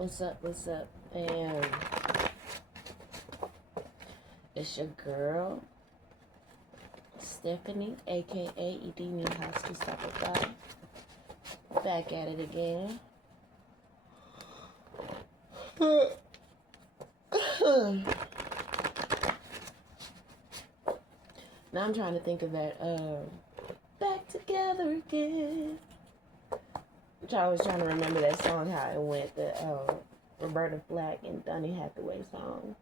What's up? What's up? And it's your girl, Stephanie, aka Edini Husky Supply. Back at it again. Now I'm trying to think of that Back Together Again. I was trying to remember that song, how it went, the Roberta Flack and Donny Hathaway song.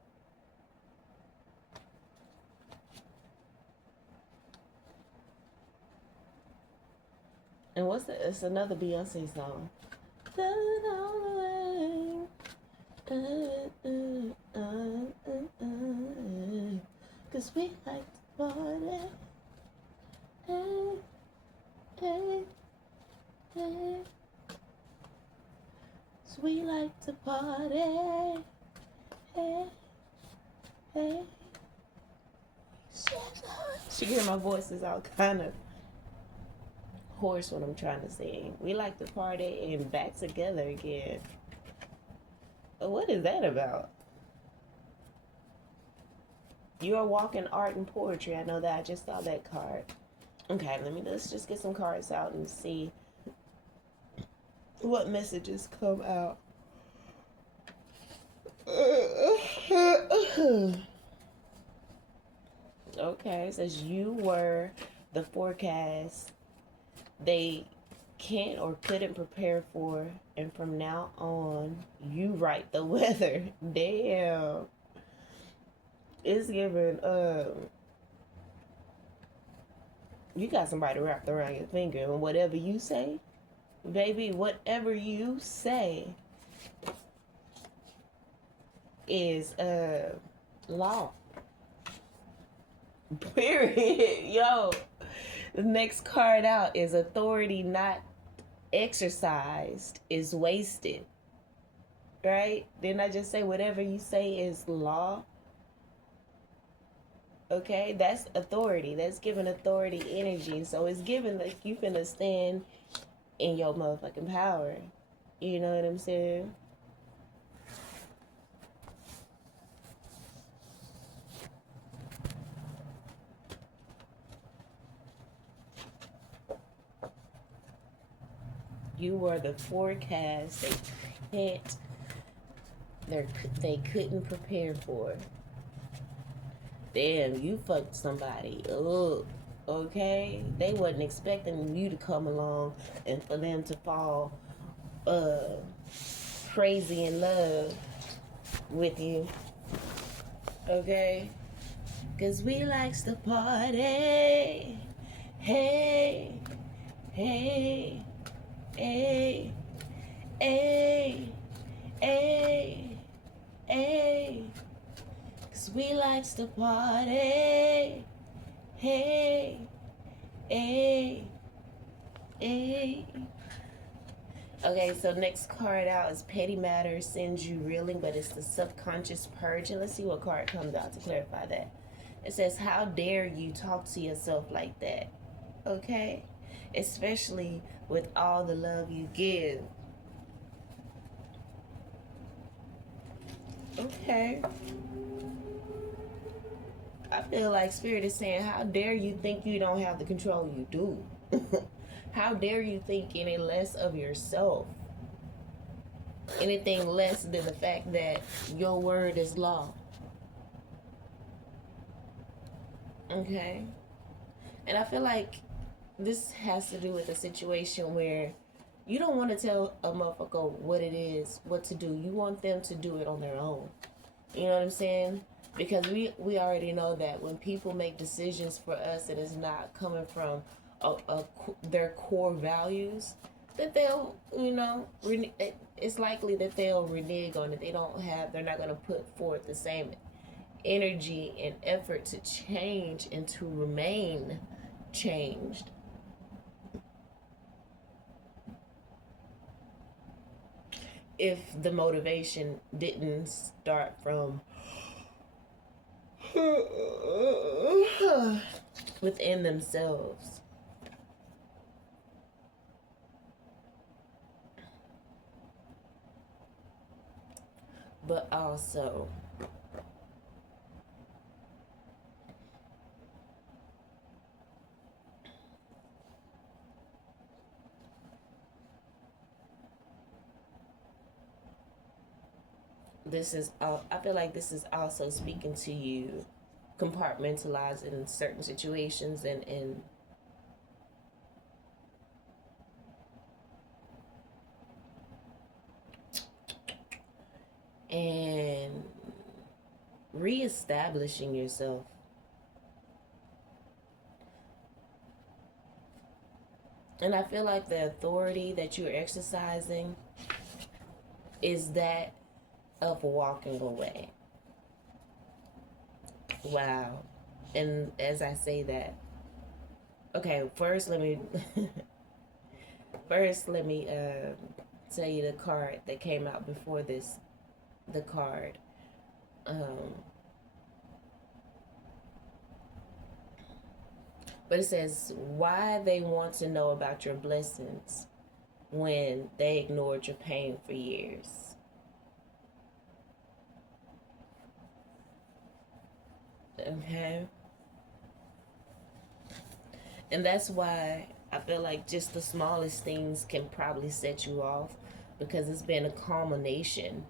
And it's another Beyonce song. Cause we like to party. Hey, hey, hey. So we like to party. Hey, hey. She hear my voice is all kind of hoarse when I'm trying to sing. We like to party and back together again. What is that about? You are walking art and poetry. I know that. I just saw that card. Okay, let's just get some cards out and see what messages come out. Okay, it says you were the forecast they can't or couldn't prepare for, and from now on, you write the weather. Damn. It's giving, you got somebody wrapped around your finger, and whatever you say, baby, whatever you say is, law. Period. Yo. The next card out is authority not exercised is wasted. Right? Didn't I just say whatever you say is law? Okay, that's authority. That's giving authority energy. So it's giving like you finna stand in your motherfucking power. You know what I'm saying? You were the forecast they couldn't prepare for. Damn, you fucked somebody up. Okay? They wasn't expecting you to come along and for them to fall crazy in love with you. Okay? Cause we likes to party. Hey, hey, hey, hey, hey, hey. Cause we likes to party. Hey, hey, hey. Okay, so next card out is Petty Matters Sends You Reeling, but it's the subconscious purging. Let's see what card comes out to clarify that. It says, how dare you talk to yourself like that? Okay? Especially with all the love you give. Okay. I feel like Spirit is saying, how dare you think you don't have the control you do? How dare you think any less of yourself? Anything less than the fact that your word is law. Okay? And I feel like this has to do with a situation where you don't want to tell a motherfucker what it is, what to do. You want them to do it on their own. You know what I'm saying? Because we already know that when people make decisions for us and it's not coming from their core values, that they'll, it's likely that they'll renege on it. They're not going to put forth the same energy and effort to change and to remain changed. If the motivation didn't start from within themselves. but also I feel like this is also speaking to you compartmentalizing certain situations and reestablishing yourself. And I feel like the authority that you're exercising is that of walking away. Wow. And as I say that, okay, first let me tell you the card that came out before this. The card. But it says why they want to know about your blessings when they ignored your pain for years. Okay? And that's why I feel like just the smallest things can probably set you off, because it's been a culmination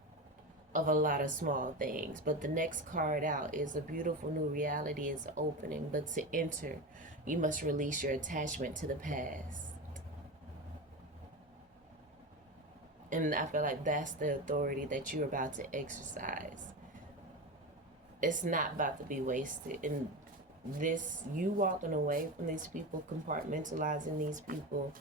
of a lot of small things. But the next card out is a beautiful new reality is opening. But to enter, you must release your attachment to the past. And I feel like that's the authority that you're about to exercise. It's not about to be wasted. And this, you walking away from these people, compartmentalizing these people,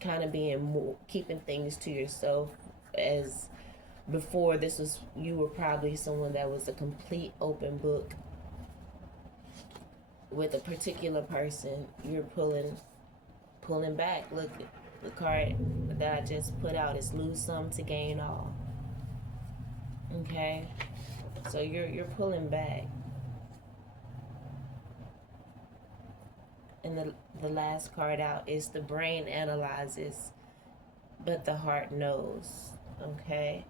kind of being more, keeping things to yourself. As before, this was, you were probably someone that was a complete open book with a particular person. You're pulling back. Look, the card that I just put out is lose some to gain all. Okay, so you're pulling back. And the last card out is the brain analyzes, but the heart knows. Okay.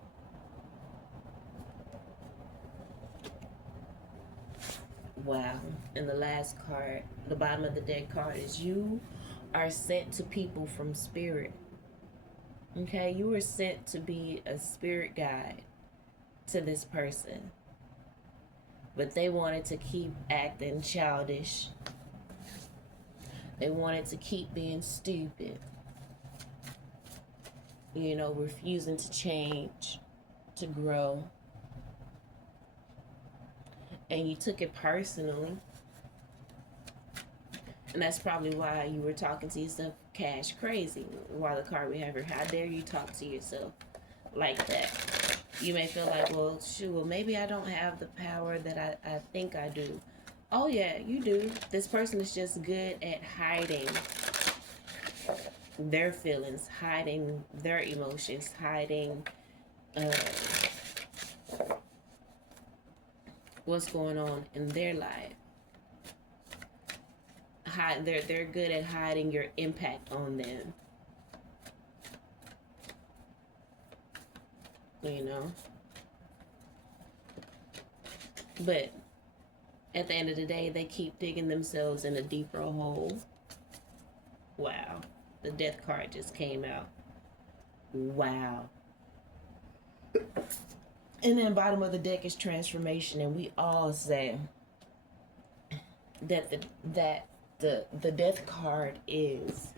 Wow. And the last card, the bottom of the deck card, is you are sent to people from spirit. Okay, you were sent to be a spirit guide to this person, but they wanted to keep acting childish. They wanted to keep being stupid, you know, refusing to change, to grow. And you took it personally. And that's probably why you were talking to yourself cash crazy. While the card we have here, how dare you talk to yourself like that? You may feel like, well, shoot, well, maybe I don't have the power that I think I do. Oh, yeah, you do. This person is just good at hiding their feelings, hiding their emotions, hiding what's going on in their life. They're good at hiding your impact on them. You know? But at the end of the day, they keep digging themselves in a deeper hole. Wow. The death card just came out. Wow. And then bottom of the deck is transformation, and we all say that the death card is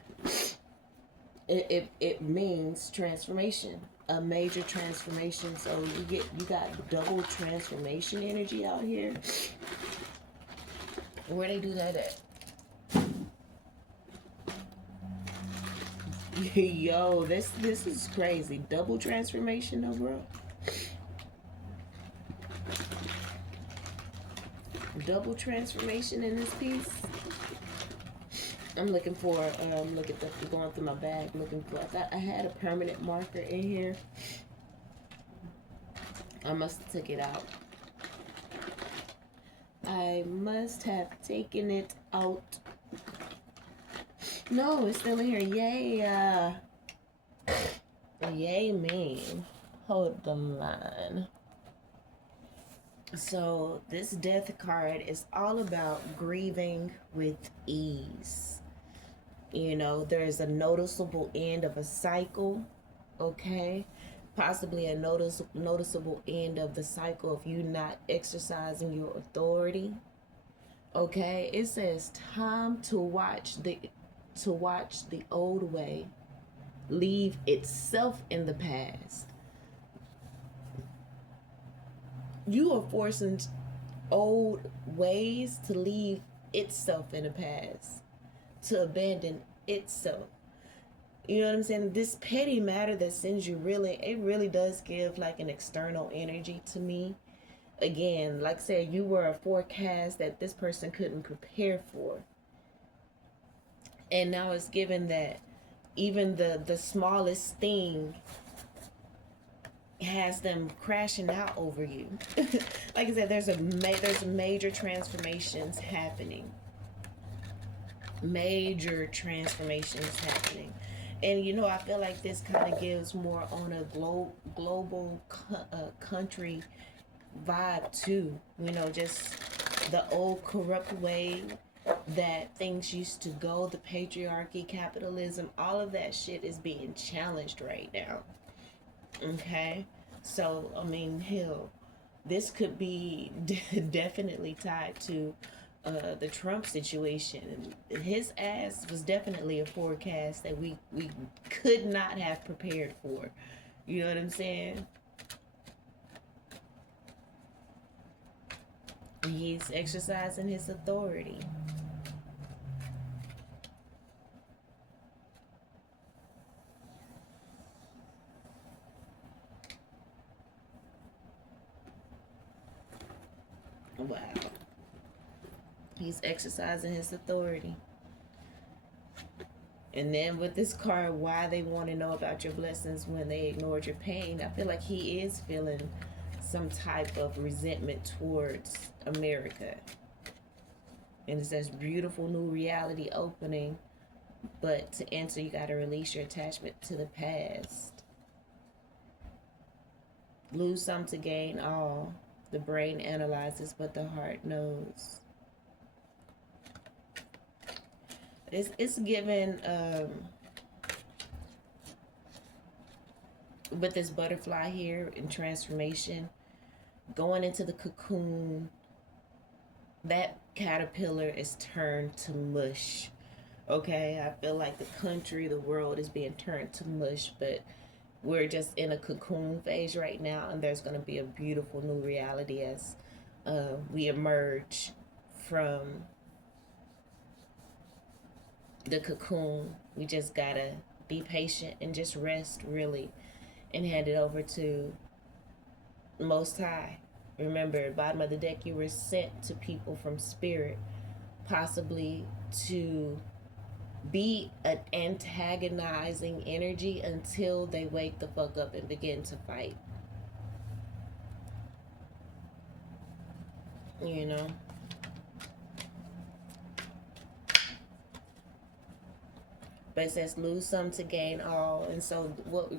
it means transformation, a major transformation. So you got double transformation energy out here. Where they do that at? Yo, this is crazy. Double transformation, though, bro. Double transformation in this piece. I'm looking for, going through my bag, looking for, I had a permanent marker in here. I must have took it out. I must have taken it out. No, it's still in here. Yay. Yay, me. Hold the line. So, this death card is all about grieving with ease. You know, there's a noticeable end of a cycle, okay? Possibly a noticeable end of the cycle of you not exercising your authority. Okay? It says time to watch the old way leave itself in the past. You are forcing old ways to leave itself in the past, to abandon itself. You know what I'm saying? This petty matter that sends you it really does give like an external energy to me. Again, like I said, you were a forecast that this person couldn't prepare for. And now it's given that even the smallest thing has them crashing out over you. Like I said, there's major transformations happening. Major transformations happening. And you know, I feel like this kind of gives more on a global country vibe too. You know, just the old corrupt way that things used to go, the patriarchy, capitalism, all of that shit is being challenged right now. Okay? So, I mean, hell, this could be definitely tied to the Trump situation. His ass was definitely a forecast that we could not have prepared for. You know what I'm saying? He's exercising his authority. Wow. He's exercising his authority. And then with this card, why they want to know about your blessings when they ignored your pain, I feel like he is feeling some type of resentment towards America. And it says beautiful new reality opening, but to enter, you got to release your attachment to the past. Lose some to gain all. The brain analyzes, but the heart knows. It's given with this butterfly here in transformation, going into the cocoon, that caterpillar is turned to mush. Okay, I feel like the country, the world is being turned to mush, but we're just in a cocoon phase right now, and there's going to be a beautiful new reality as we emerge from the cocoon. We just gotta be patient and just rest, really, and hand it over to Most High. Remember, bottom of the deck, you were sent to people from spirit, possibly to be an antagonizing energy until they wake the fuck up and begin to fight. You know? But it says lose some to gain all. And so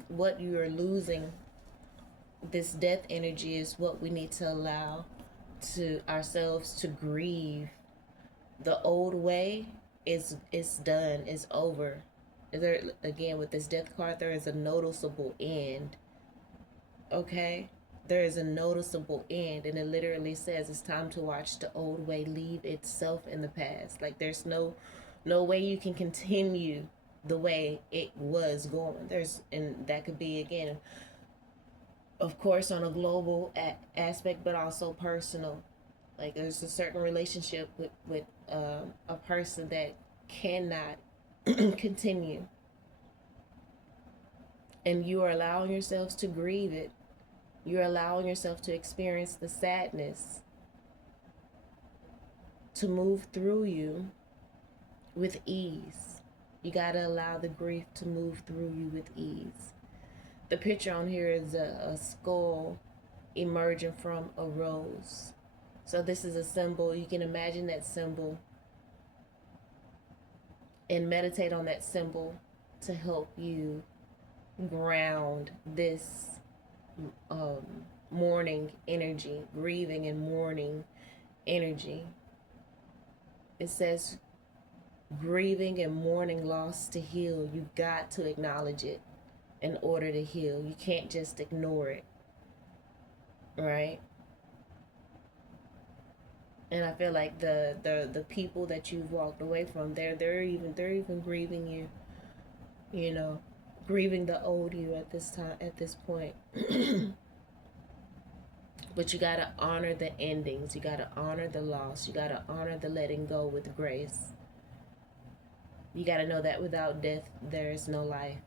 what you are losing, this death energy, is what we need to allow to ourselves to grieve. The old way is done, is over. There, again, with this death card, there is a noticeable end. Okay? There is a noticeable end, and it literally says it's time to watch the old way leave itself in the past. Like there's no way you can continue the way it was going. And that could be, again, of course, on a global aspect, but also personal. Like there's a certain relationship with a person that cannot continue, and you are allowing yourselves to grieve it. You're allowing yourself to experience the sadness to move through you with ease. You gotta allow the grief to move through you with ease. The picture on here is a skull emerging from a rose. So this is a symbol. You can imagine that symbol and meditate on that symbol to help you ground this um, mourning energy, grieving and mourning energy. It says grieving and mourning loss to heal. You've got to acknowledge it in order to heal. You can't just ignore it, right? And I feel like the people that you've walked away from, they're even grieving you, you know, grieving the old you at this point. But you got to honor the endings. You got to honor the loss. You got to honor the letting go with grace. You got to know that without death, there is no life.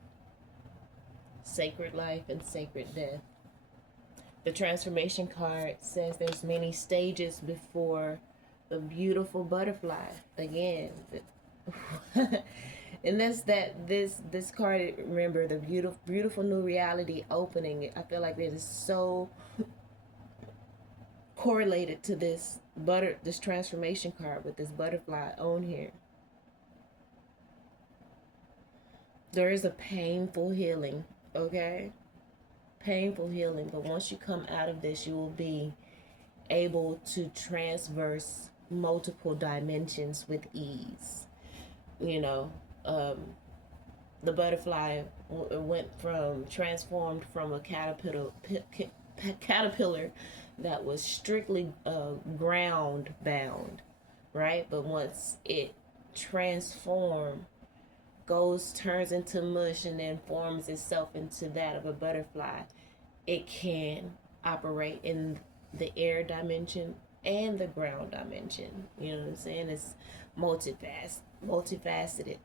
Sacred life and sacred death. The transformation card says there's many stages before the beautiful butterfly. Again, and that's that this card, remember, the beautiful new reality opening. I feel like it is so correlated to this transformation card with this butterfly on here. There is a painful healing, okay? Painful healing, but once you come out of this, you will be able to transverse multiple dimensions with ease. You know, the butterfly transformed from a caterpillar that was strictly ground bound, right? But once it transformed, turns into mush and then forms itself into that of a butterfly, it can operate in the air dimension and the ground dimension. You know what I'm saying? It's multifaceted.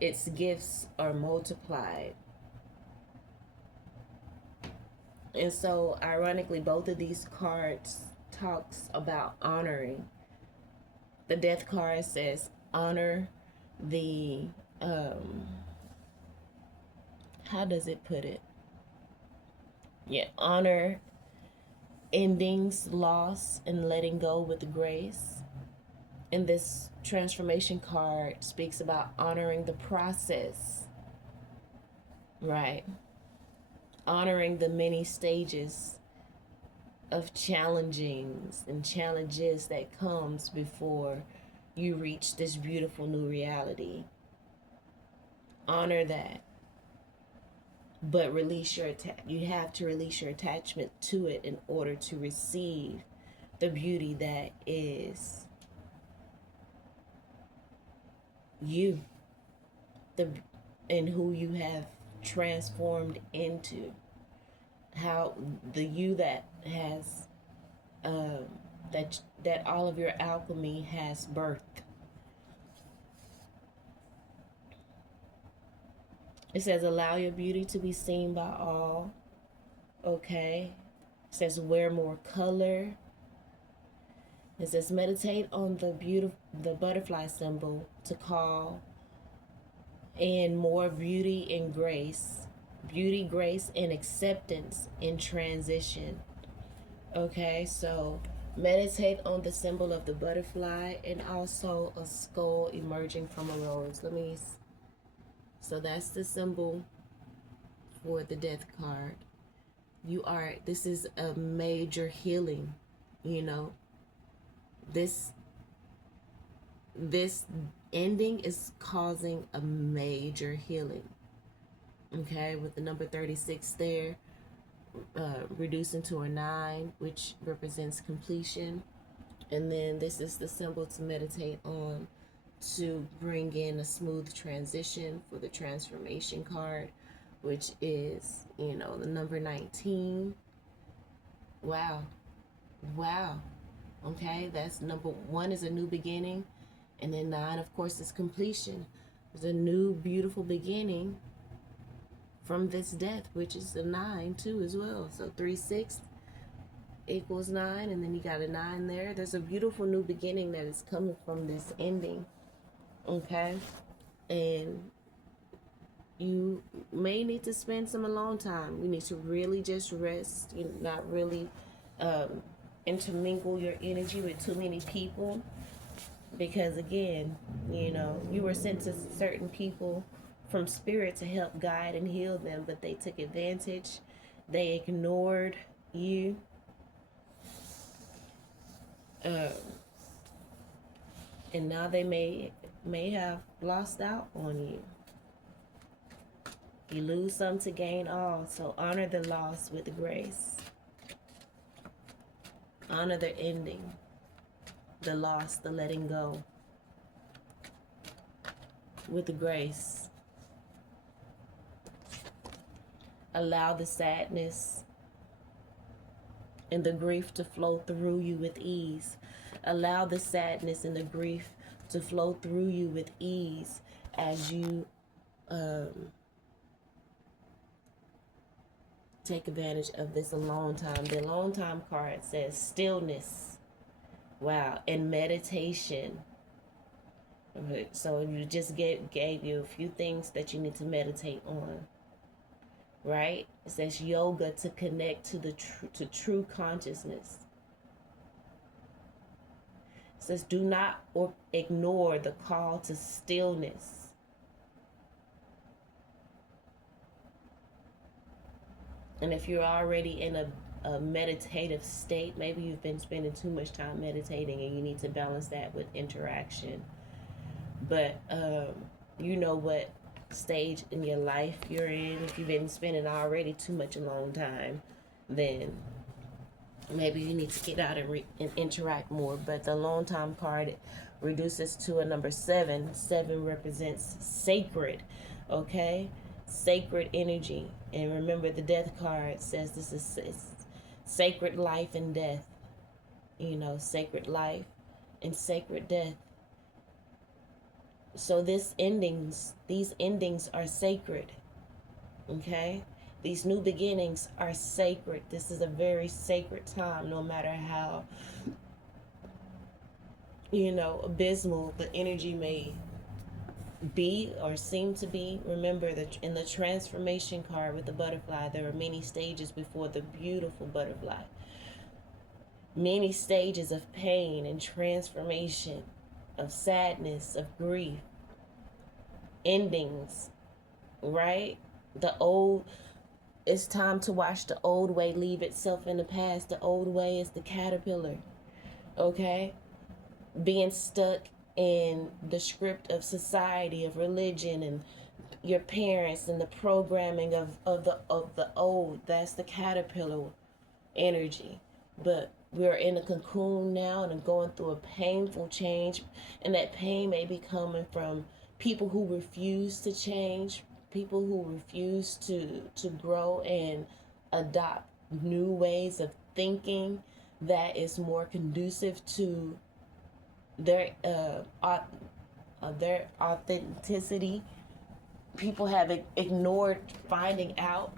Its gifts are multiplied. And so, ironically, both of these cards talks about honoring. The death card says honor the how does it put it? Yeah, honor endings, loss, and letting go with grace. And this transformation card speaks about honoring the process, right? Honoring the many stages of challenges that comes before you reach this beautiful new reality. Honor that. But you have to release your attachment to it in order to receive the beauty that is you, and who you have transformed into. How the you that has that all of your alchemy has birthed. It says allow your beauty to be seen by all. Okay. It says wear more color. It says meditate on the butterfly symbol to call in more beauty and grace. Beauty, grace, and acceptance in transition. Okay, so meditate on the symbol of the butterfly and also a skull emerging from a rose. So that's the symbol for the death card. This is a major healing, you know. This ending is causing a major healing. Okay, with the number 36 there, reducing to a 9, which represents completion. And then this is the symbol to meditate on to bring in a smooth transition for the transformation card, which is, you know, the number 19. Wow. Okay, that's number 1 is a new beginning, and then 9, of course, is completion. There's a new beautiful beginning from this death, which is a 9 too as well. So 3/6 equals 9, and then you got a 9 there. There's a beautiful new beginning that is coming from this ending. Okay, and you may need to spend some alone time. We need to really just rest. You know, not really intermingle your energy with too many people, because again, you know, you were sent to certain people from spirit to help guide and heal them, but they took advantage. They ignored you. Um, and now they may have lost out on you. You lose some to gain all, so honor the loss with grace. Honor the ending, the loss, the letting go with grace. Allow the sadness and the grief to flow through you with ease. Allow the sadness and the grief to flow through you with ease as you take advantage of this alone time. The alone time card says stillness. Wow. And meditation. So you just gave you a few things that you need to meditate on. Right? It says yoga to connect to the true consciousness. It says do not ignore the call to stillness. And if you're already in a meditative state, maybe you've been spending too much time meditating and you need to balance that with interaction. But you know what stage in your life you're in. If you've been spending already too much alone time, then maybe you need to get out and interact more. But the alone time card reduces to a number 7. 7 represents sacred, okay? Sacred energy. And remember, the death card says this is sacred life and death. You know, sacred life and sacred death. So these endings are sacred. Okay? These new beginnings are sacred. This is a very sacred time, no matter how, abysmal the energy may be or seem to be. Remember that in the transformation card with the butterfly, there are many stages before the beautiful butterfly. Many stages of pain and transformation, of sadness, of grief, endings, right? It's time to watch the old way leave itself in the past. The old way is the caterpillar, okay? Being stuck in the script of society, of religion, and your parents, and the programming of the old. That's the caterpillar energy. But we're in a cocoon now and going through a painful change, and that pain may be coming from people who refuse to change, people who refuse to grow and adopt new ways of thinking that is more conducive to their authenticity. People have ignored finding out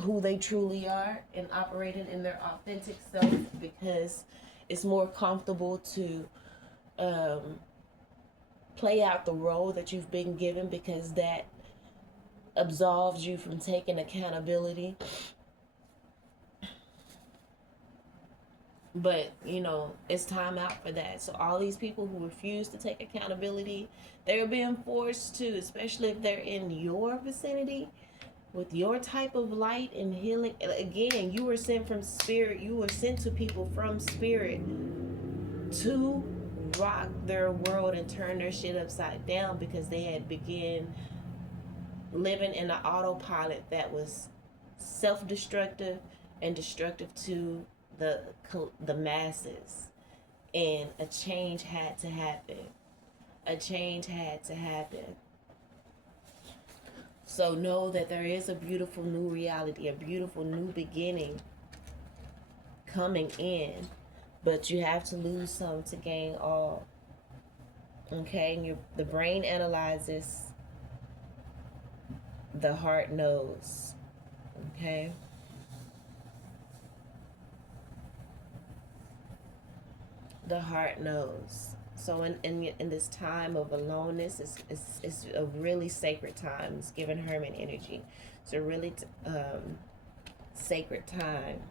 who they truly are and operating in their authentic self because it's more comfortable to play out the role that you've been given, because that absolves you from taking accountability. But, it's time out for that. So all these people who refuse to take accountability, they're being forced to, especially if they're in your vicinity, with your type of light and healing. Again, you were sent from spirit. You were sent to people from spirit to rock their world and turn their shit upside down, because they had begun living in an autopilot that was self-destructive and destructive to the masses. And a change had to happen. So know that there is a beautiful new reality, a beautiful new beginning coming in, but you have to lose some to gain all. Okay, and the brain analyzes, the heart knows. Okay. The heart knows. So in this time of aloneness, it's a really sacred time. It's giving Herman energy. It's a really sacred time.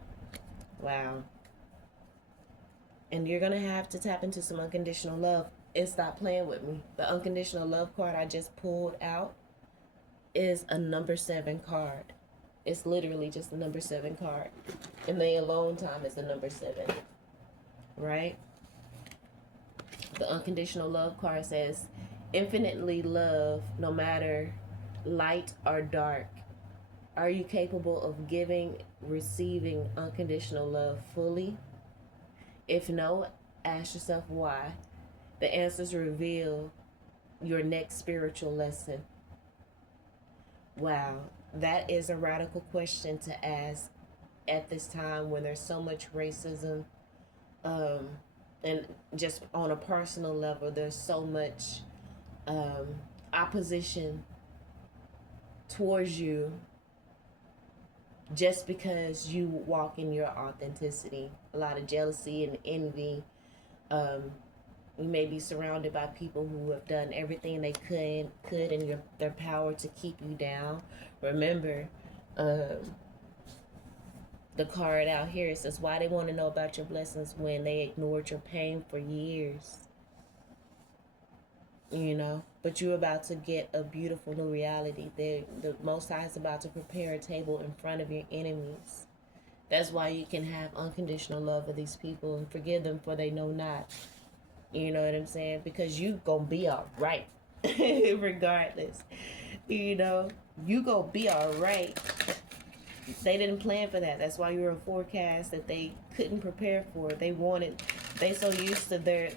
Wow. And you're going to have to tap into some unconditional love and stop playing with me. The unconditional love card I just pulled out is a number 7 card. It's literally just the number 7 card. And the alone time is the number 7. Right? The unconditional love card says, infinitely love no matter light or dark. Are you capable of giving, receiving unconditional love fully? If no, ask yourself why. The answers reveal your next spiritual lesson. Wow, that is a radical question to ask at this time when there's so much racism, and just on a personal level, there's so much opposition towards you just because you walk in your authenticity. A lot of jealousy and envy. You may be surrounded by people who have done everything they could in their power to keep you down. Remember, the card out here, it says, why they want to know about your blessings when they ignored your pain for years. You know, but you're about to get a beautiful new reality. The Most High is about to prepare a table in front of your enemies. That's why you can have unconditional love for these people and forgive them for they know not. You know what I'm saying? Because you gonna be all right. Regardless. You know, you gonna be all right. They didn't plan for that. That's why you're a forecast that they couldn't prepare for. They so used to their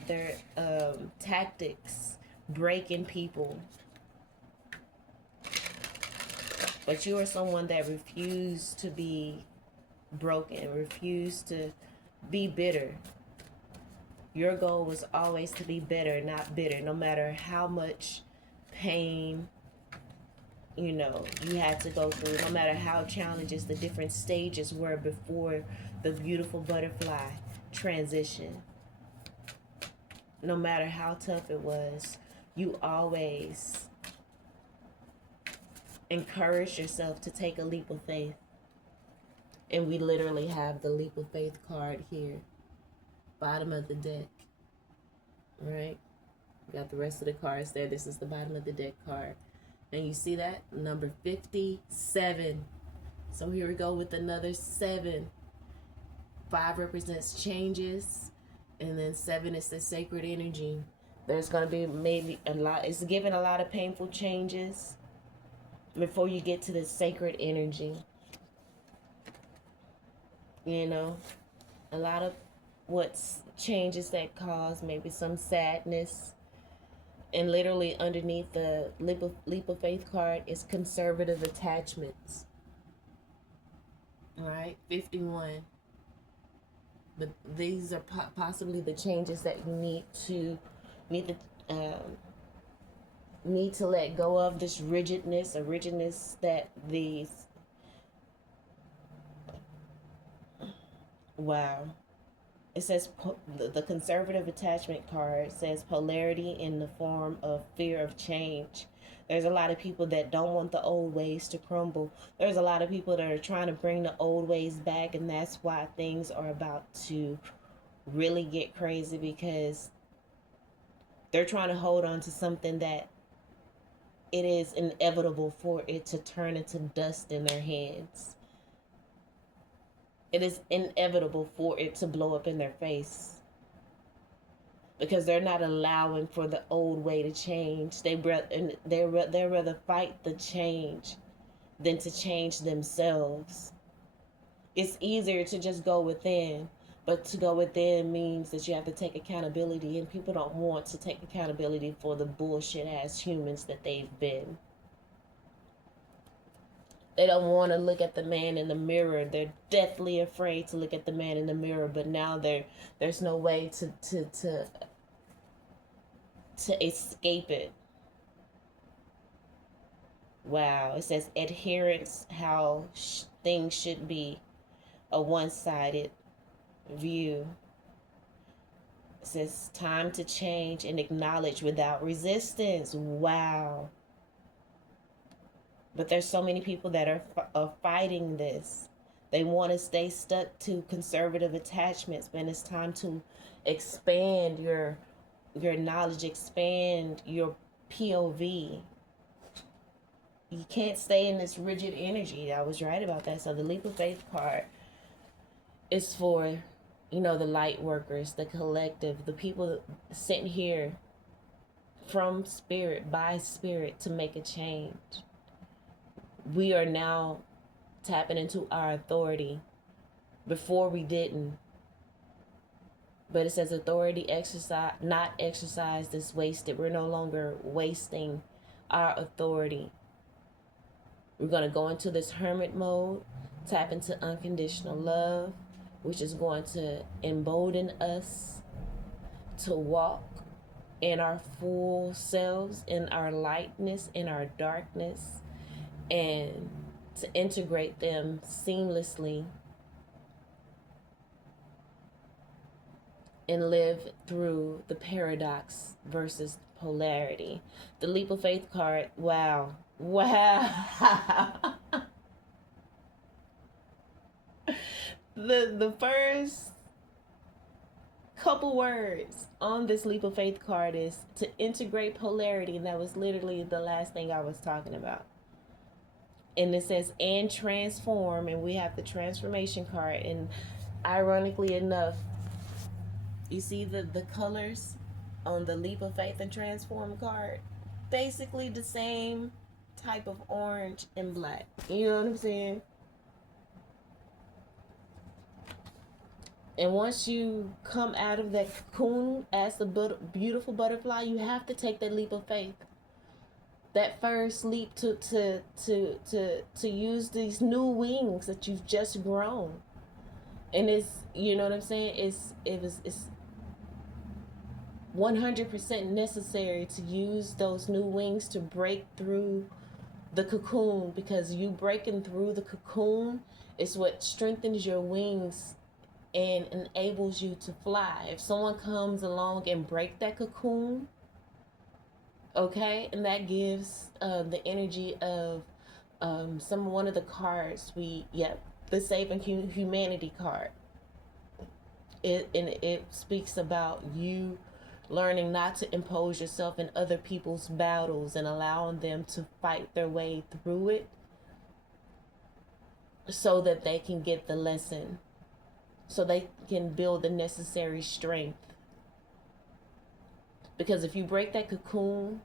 tactics, breaking people. But you are someone that refused to be broken, refused to be bitter. Your goal was always to be better, not bitter, no matter how much pain, you know, you had to go through, no matter how challenges the different stages were before the beautiful butterfly transition. No matter how tough it was, you always encourage yourself to take a leap of faith. And we literally have the leap of faith card here. Bottom of the deck. Right? Got the rest of the cards there. This is the bottom of the deck card. And you see that? Number 57. So here we go with another 7. 5 represents changes. And then 7 is the sacred energy. There's going to be maybe a lot. It's giving a lot of painful changes before you get to the sacred energy. You know? A lot of what's changes that cause maybe some sadness. And literally underneath the leap of faith card is conservative attachments. All right, 51. But these are possibly the changes that you need to let go of, this rigidness that these. Wow. It says the conservative attachment card says polarity in the form of fear of change. There's a lot of people that don't want the old ways to crumble. There's a lot of people that are trying to bring the old ways back, and that's why things are about to really get crazy, because they're trying to hold on to something that it is inevitable for it to turn into dust in their hands. It is inevitable for it to blow up in their face, because they're not allowing for the old way to change. They'd rather fight the change than to change themselves. It's easier to just go within, but to go within means that you have to take accountability, and people don't want to take accountability for the bullshit ass humans that they've been. They don't want to look at the man in the mirror. They're deathly afraid to look at the man in the mirror, but now there's no way to escape it. Wow. It says adherence, how things should be, a one-sided view. It says time to change and acknowledge without resistance. Wow. But there's so many people that are fighting this. They want to stay stuck to conservative attachments, but it's time to expand your knowledge, expand your POV. You can't stay in this rigid energy. I was right about that. So the leap of faith card is for, you know, the light workers, the collective, the people sent here from spirit, by spirit, to make a change. We are now tapping into our authority. Before we didn't. But it says authority exercise, not exercised, is wasted. We're no longer wasting our authority. We're going to go into this hermit mode, tap into unconditional love, which is going to embolden us to walk in our full selves, in our lightness, in our darkness, and to integrate them seamlessly and live through the paradox versus polarity. The leap of faith card, wow. The first couple words on this leap of faith card is to integrate polarity, and that was literally the last thing I was talking about. And it says and transform, and we have the transformation card, and ironically enough, you see the colors on the leap of faith and transform card? Basically the same type of orange and black. You know what I'm saying? And once you come out of that cocoon as a beautiful butterfly, you have to take that leap of faith. That first leap to use these new wings that you've just grown. And it's, you know what I'm saying? It's 100% necessary to use those new wings to break through the cocoon, because you breaking through the cocoon is what strengthens your wings and enables you to fly. If someone comes along and break that cocoon, okay, and that gives the energy of one of the cards the Saving Humanity card. It speaks about you learning not to impose yourself in other people's battles and allowing them to fight their way through it so that they can get the lesson, so they can build the necessary strength. Because if you break that cocoon,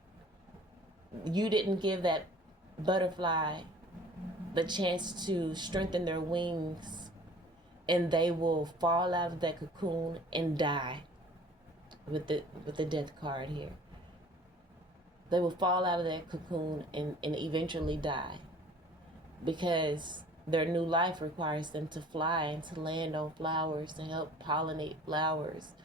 you didn't give that butterfly the chance to strengthen their wings, and they will fall out of that cocoon and die. With the death card here, they will fall out of that cocoon and eventually die, because their new life requires them to fly and to land on flowers, to help pollinate flowers.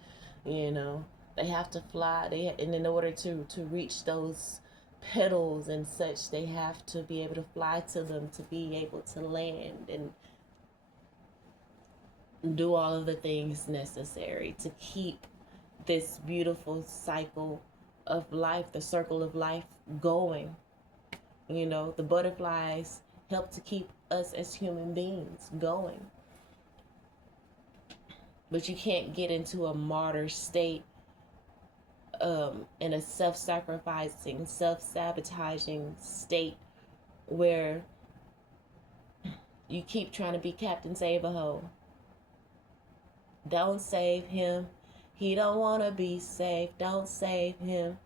You know, they have to fly. And in order to reach those petals and such, they have to be able to fly to them, to be able to land and do all of the things necessary to keep this beautiful cycle of life, the circle of life, going. You know, the butterflies help to keep us as human beings going. But you can't get into a martyr state, in a self-sacrificing, self-sabotaging state where you keep trying to be Captain Save-A-Ho. Don't save him. He don't want to be saved. Don't save him.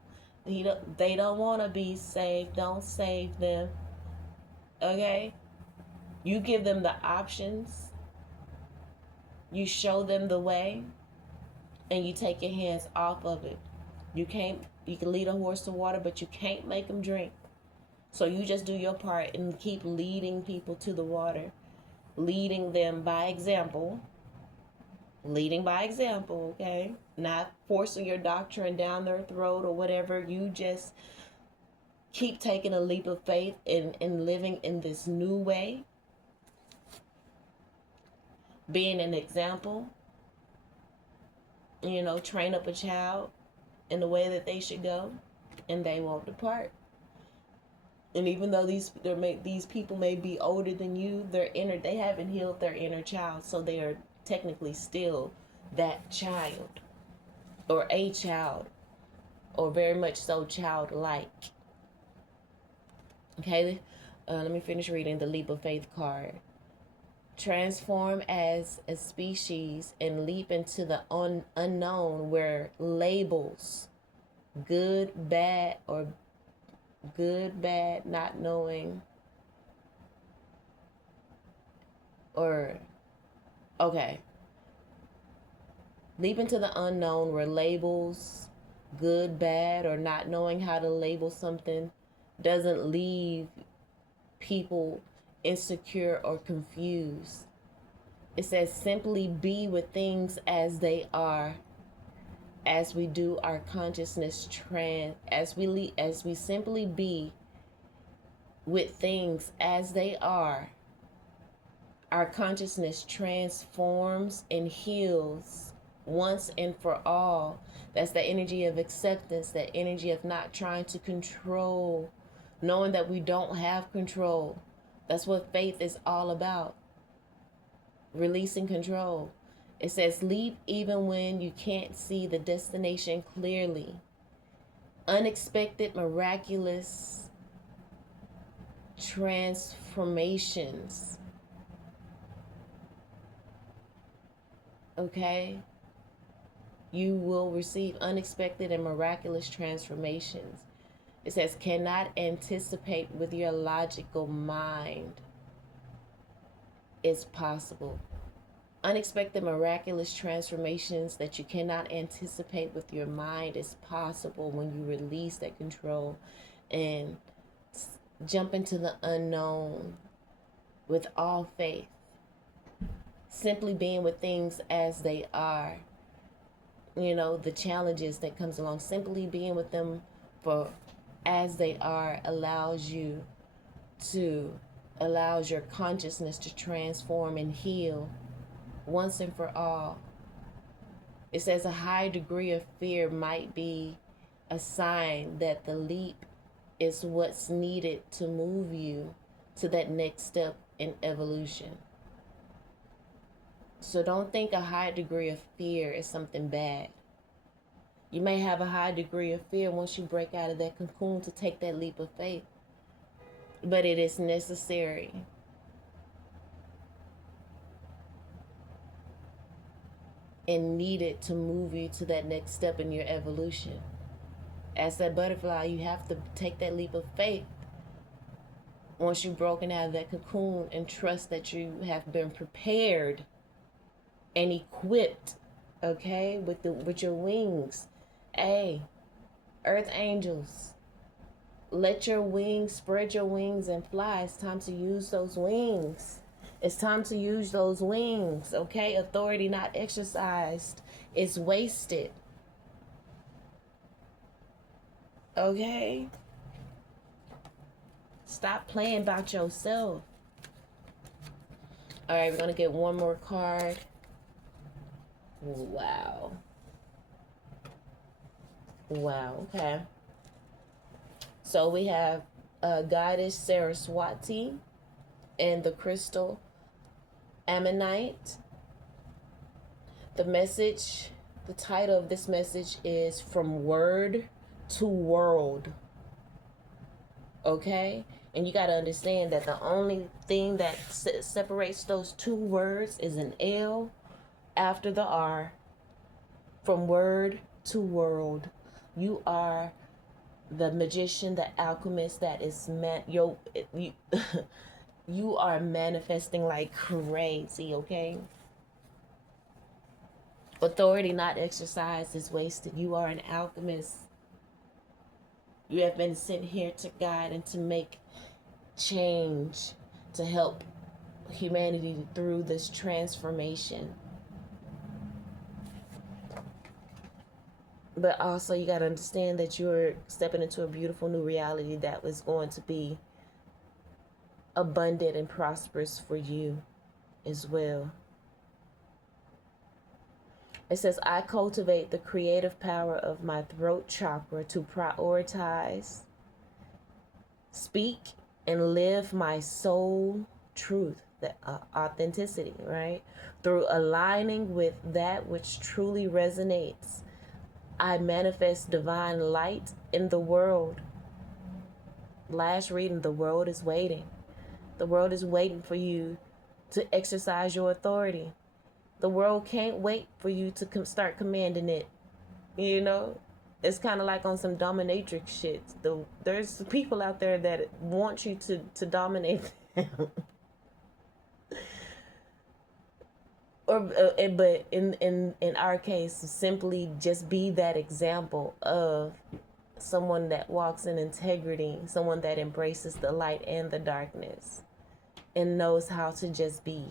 They don't want to be saved. Don't save them. Okay? You give them the options. You show them the way. And you take your hands off of it. You can lead a horse to water, but you can't make them drink. So you just do your part and keep leading people to the water. Leading them by example. Leading by example, okay? Not forcing your doctrine down their throat or whatever. You just keep taking a leap of faith and living in this new way. Being an example. You know, train up a child in the way that they should go, and they won't depart. And even though these people may be older than you, they haven't healed their inner child, so they are technically still that child, or a child, or very much so childlike. Okay, Let me finish reading the leap of faith card. Transform as a species and leap into the unknown where labels, good, bad, or good, bad, not knowing, or, okay. Leap into the unknown where labels, good, bad, or not knowing how to label something doesn't leave people insecure or confused. It says simply be with things as they are, as we do our consciousness as we simply be with things as they are, our consciousness transforms and heals once and for all. That's the energy of acceptance, that energy of not trying to control, knowing that we don't have control. That's what faith is all about. Releasing control. It says leap even when you can't see the destination clearly. Unexpected, miraculous transformations. Okay? You will receive unexpected and miraculous transformations. It says cannot anticipate with your logical mind. It's possible. Unexpected miraculous transformations that you cannot anticipate with your mind is possible when you release that control and jump into the unknown with all faith. Simply being with things as they are. You know, the challenges that comes along, simply being with them for as they are allows your consciousness to transform and heal once and for all. It says a high degree of fear might be a sign that the leap is what's needed to move you to that next step in evolution. So don't think a high degree of fear is something bad. You may have a high degree of fear once you break out of that cocoon to take that leap of faith. But it is necessary. And needed to move you to that next step in your evolution. As that butterfly, you have to take that leap of faith once you've broken out of that cocoon and trust that you have been prepared and equipped, okay, with your wings. Hey, earth angels, let your wings, spread your wings and fly. It's time to use those wings. It's time to use those wings, okay? Authority not exercised is wasted. Okay? Stop playing about yourself. All right, we're going to get one more card. Wow. Wow, okay. So we have Goddess Saraswati and the crystal Ammonite. The message, the title of this message is From Word to World. Okay? And you got to understand that the only thing that separates those two words is an L after the R. From word to world. You are the magician, the alchemist that is you are manifesting like crazy, okay? Authority not exercised is wasted. You are an alchemist. You have been sent here to guide and to make change, to help humanity through this transformation. But also you got to understand that you're stepping into a beautiful new reality that was going to be abundant and prosperous for you as well. It says, I cultivate the creative power of my throat chakra to prioritize, speak, and live my soul truth, the authenticity, right? Through aligning with that which truly resonates, I manifest divine light in the world. Last reading, the world is waiting. The world is waiting for you to exercise your authority. The world can't wait for you to start commanding it. You know, it's kind of like on some dominatrix shit. There's people out there that want you to dominate them. But in our case, simply just be that example of someone that walks in integrity, someone that embraces the light and the darkness and knows how to just be.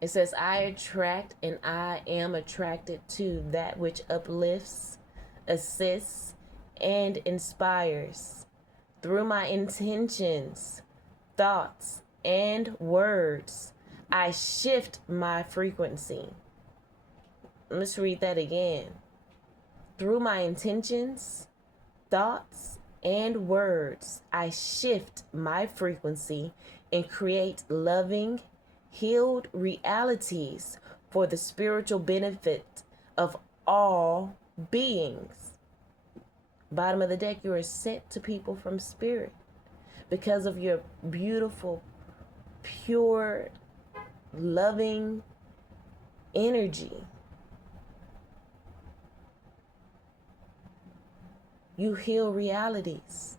It says, I attract and I am attracted to that which uplifts, assists, and inspires. Through my intentions, thoughts, and words, I shift my frequency. Let's read that again. Through my intentions, thoughts, and words, I shift my frequency and create loving, healed realities for the spiritual benefit of all beings. Bottom of the deck, you are sent to people from spirit because of your beautiful, pure, loving energy. You heal realities.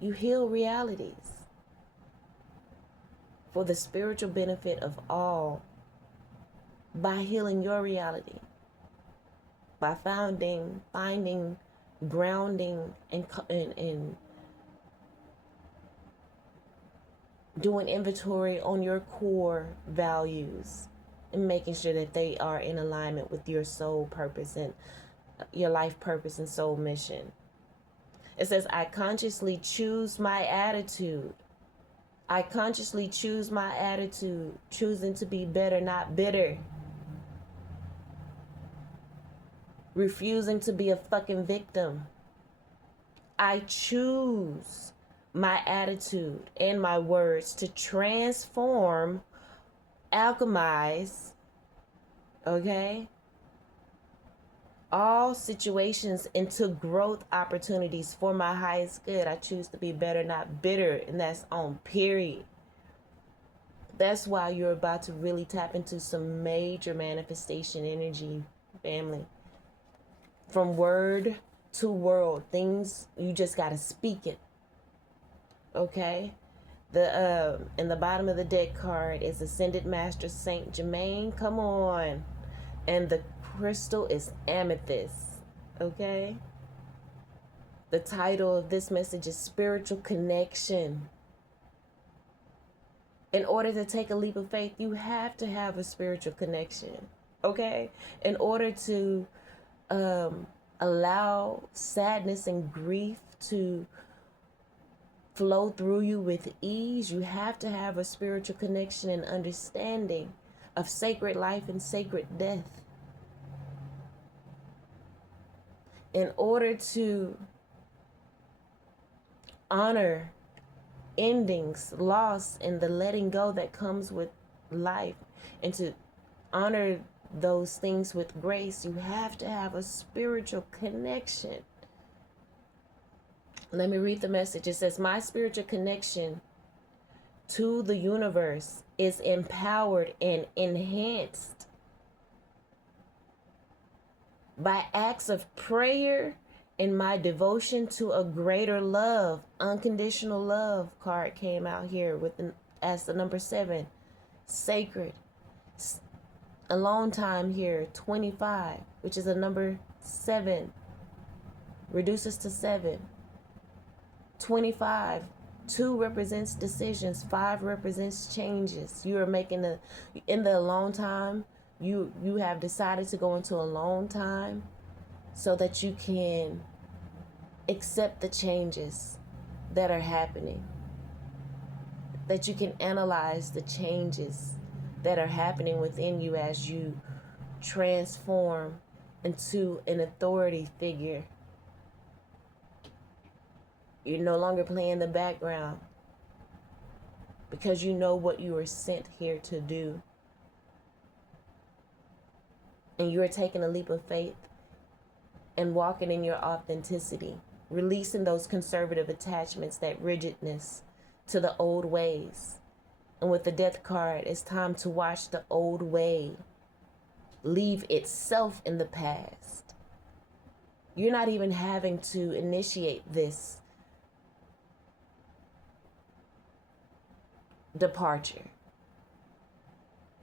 You heal realities for the spiritual benefit of all by healing your reality, by finding grounding and doing inventory on your core values and making sure that they are in alignment with your soul purpose and your life purpose and soul mission. It says, I consciously choose my attitude. I consciously choose my attitude, choosing to be better, not bitter. Refusing to be a fucking victim. I choose my attitude and my words to transform, alchemize, okay, all situations into growth opportunities for my highest good. I choose to be better, not bitter, and that's on period. That's why you're about to really tap into some major manifestation energy, family. From word to world, things, you just got to speak it. Okay? In the bottom of the deck card is Ascended Master Saint Germain. Come on. And the crystal is amethyst. Okay? The title of this message is Spiritual Connection. In order to take a leap of faith, you have to have a spiritual connection. Okay? In order to allow sadness and grief to flow through you with ease, you have to have a spiritual connection and understanding of sacred life and sacred death. In order to honor endings, loss, and the letting go that comes with life, and to honor those things with grace, you have to have a spiritual connection. Let me read the message. It says, my spiritual connection to the universe is empowered and enhanced by acts of prayer and my devotion to a greater love. Unconditional love card came out here as the number 7. Sacred. Alone time here, 25, which is a number 7. Reduces to 7. 25, 2 represents decisions, 5 represents changes. You are making in the alone time, you have decided to go into alone time so that you can accept the changes that are happening, that you can analyze the changes that are happening within you as you transform into an authority figure. You're no longer playing the background because you know what you were sent here to do. And you are taking a leap of faith and walking in your authenticity. releasing those conservative attachments, that rigidness to the old ways. And with the death card, it's time to watch the old way leave itself in the past. You're not even having to initiate this departure.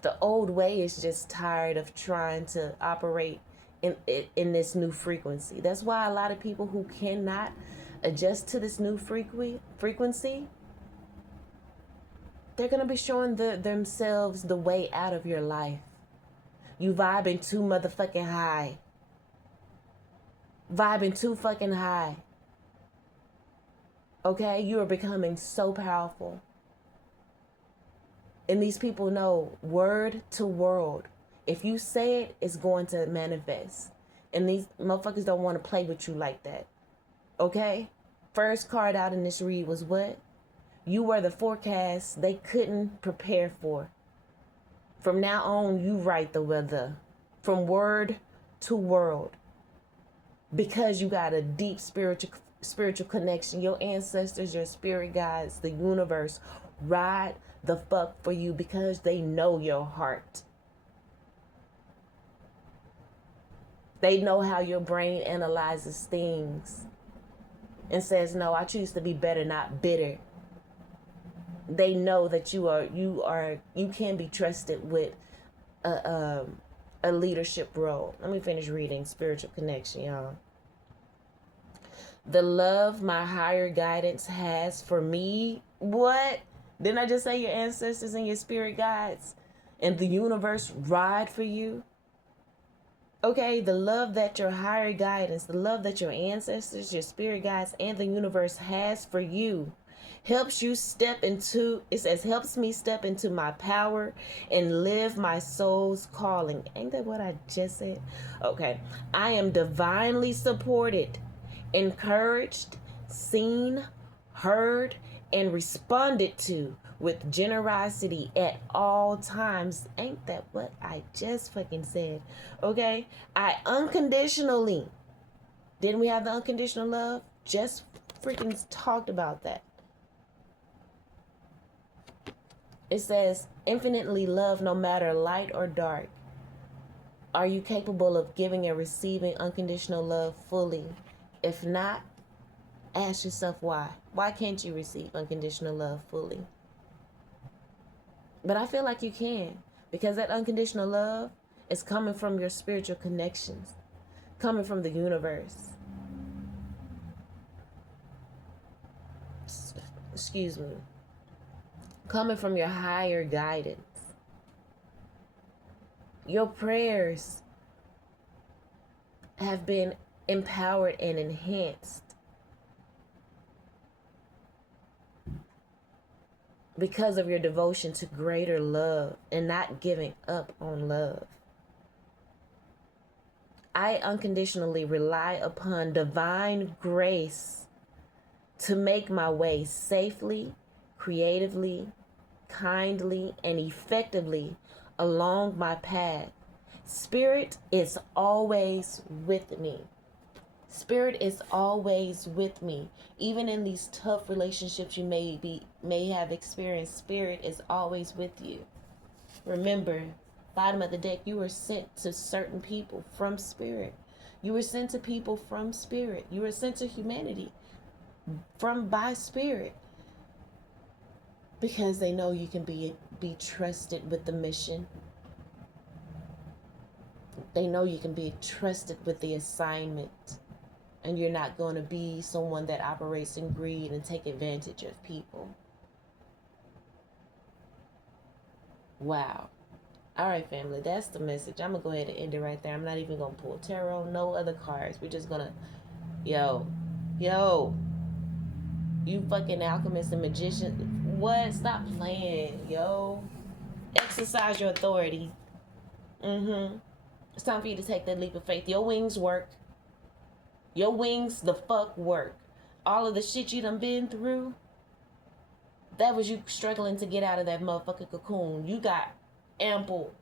The old way is just tired of trying to operate in this new frequency. That's why a lot of people who cannot adjust to this new frequency, they're going to be showing themselves the way out of your life. You vibing too motherfucking high. Vibing too fucking high. Okay? You are becoming so powerful. And these people know word to world. If you say it, it's going to manifest. And these motherfuckers don't want to play with you like that. Okay? First card out in this read was what? You were the forecast they couldn't prepare for. From now on, you write the weather. From word to world. Because you got a deep spiritual connection. Your ancestors, your spirit guides, the universe ride the fuck for you because they know your heart. They know how your brain analyzes things and says, no, I choose to be better, not bitter. They know that you can be trusted with a leadership role. Let me finish reading spiritual connection, y'all. The love my higher guidance has for me. What? Didn't I just say your ancestors and your spirit guides and the universe ride for you? Okay, the love that your higher guidance, the love that your ancestors, your spirit guides, and the universe has for you helps you step into, it says, helps me step into my power and live my soul's calling. Ain't that what I just said? Okay. I am divinely supported, encouraged, seen, heard, and responded to with generosity at all times. Ain't that what I just fucking said? Okay? I unconditionally, didn't we have the unconditional love? Just freaking talked about that. It says, infinitely love no matter light or dark. Are you capable of giving and receiving unconditional love fully? If not, ask yourself why. Why can't you receive unconditional love fully? But I feel like you can, because that unconditional love is coming from your spiritual connections, coming from the universe. Excuse me. Coming from your higher guidance. Your prayers have been empowered and enhanced because of your devotion to greater love and not giving up on love. I unconditionally rely upon divine grace to make my way safely, creatively, kindly, and effectively along my path. Spirit is always with me. Spirit is always with me. Even in these tough relationships you may have experienced, Spirit is always with you. Remember, bottom of the deck, you were sent to certain people from Spirit. You were sent to people from Spirit. You were sent to humanity by Spirit. Because they know you can be trusted with the mission. They know you can be trusted with the assignment. And you're not going to be someone that operates in greed and take advantage of people. Wow. All right, family, that's the message. I'm going to go ahead and end it right there. I'm not even going to pull tarot, no other cards. We're just going to, yo, you fucking alchemists and magicians. What? Stop playing, yo. Exercise your authority. It's time for you to take that leap of faith. Your wings work. Your wings the fuck work. All of the shit you done been through, that was you struggling to get out of that motherfucking cocoon. You got ample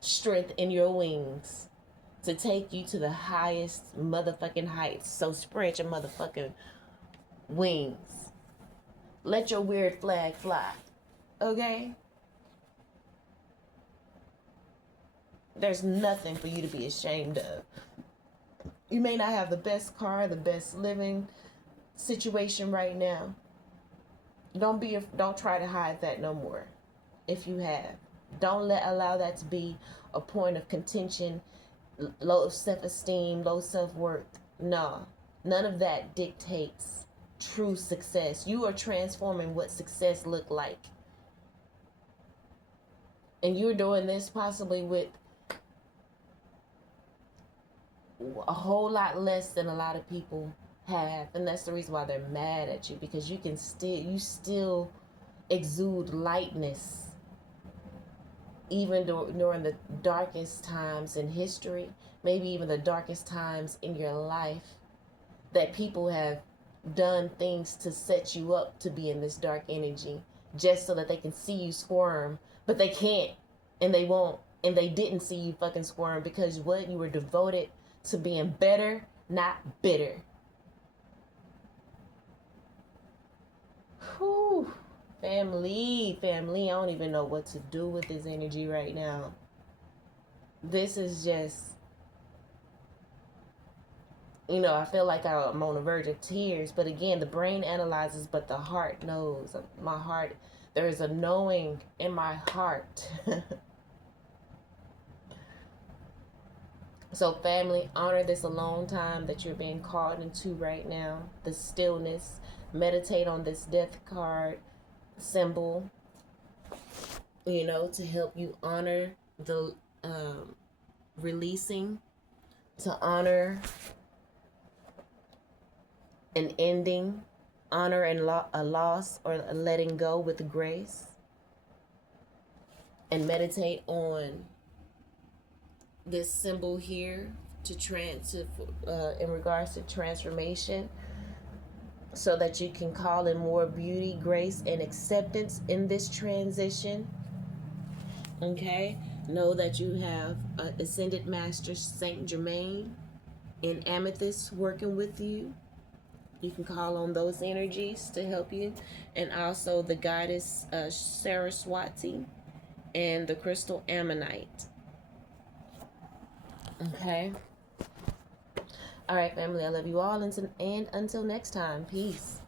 strength in your wings to take you to the highest motherfucking heights. So spread your motherfucking wings. Let your weird flag fly. Okay? There's nothing for you to be ashamed of. You may not have the best car, the best living situation right now. Don't try to hide that no more. If you have, don't allow that to be a point of contention, low self-esteem, low self-worth. No, none of that dictates true success. You are transforming what success looked like, and you're doing this possibly with a whole lot less than a lot of people have, and that's the reason why they're mad at you, because you still exude lightness even during the darkest times in history, maybe even the darkest times in your life, that people have done things to set you up to be in this dark energy just so that they can see you squirm, but they can't, and they won't, and they didn't see you fucking squirm because what? You were devoted to being better, not bitter. Whew. Family, I don't even know what to do with this energy right now. This is just, I feel like I'm on the verge of tears. But again, the brain analyzes, but the heart knows. My heart, there is a knowing in my heart. So family, honor this alone time that you're being called into right now. The stillness. Meditate on this death card symbol, to help you honor the releasing, to honor an ending, honor and a loss or a letting go with grace, and meditate on this symbol here in regards to transformation, so that you can call in more beauty, grace, and acceptance in this transition. Okay? Know that you have Ascended Master Saint Germain in Amethyst working with you. You can call on those energies to help you. And also the goddess Saraswati and the crystal Ammonite. Okay? All right, family. I love you all. And until next time, peace.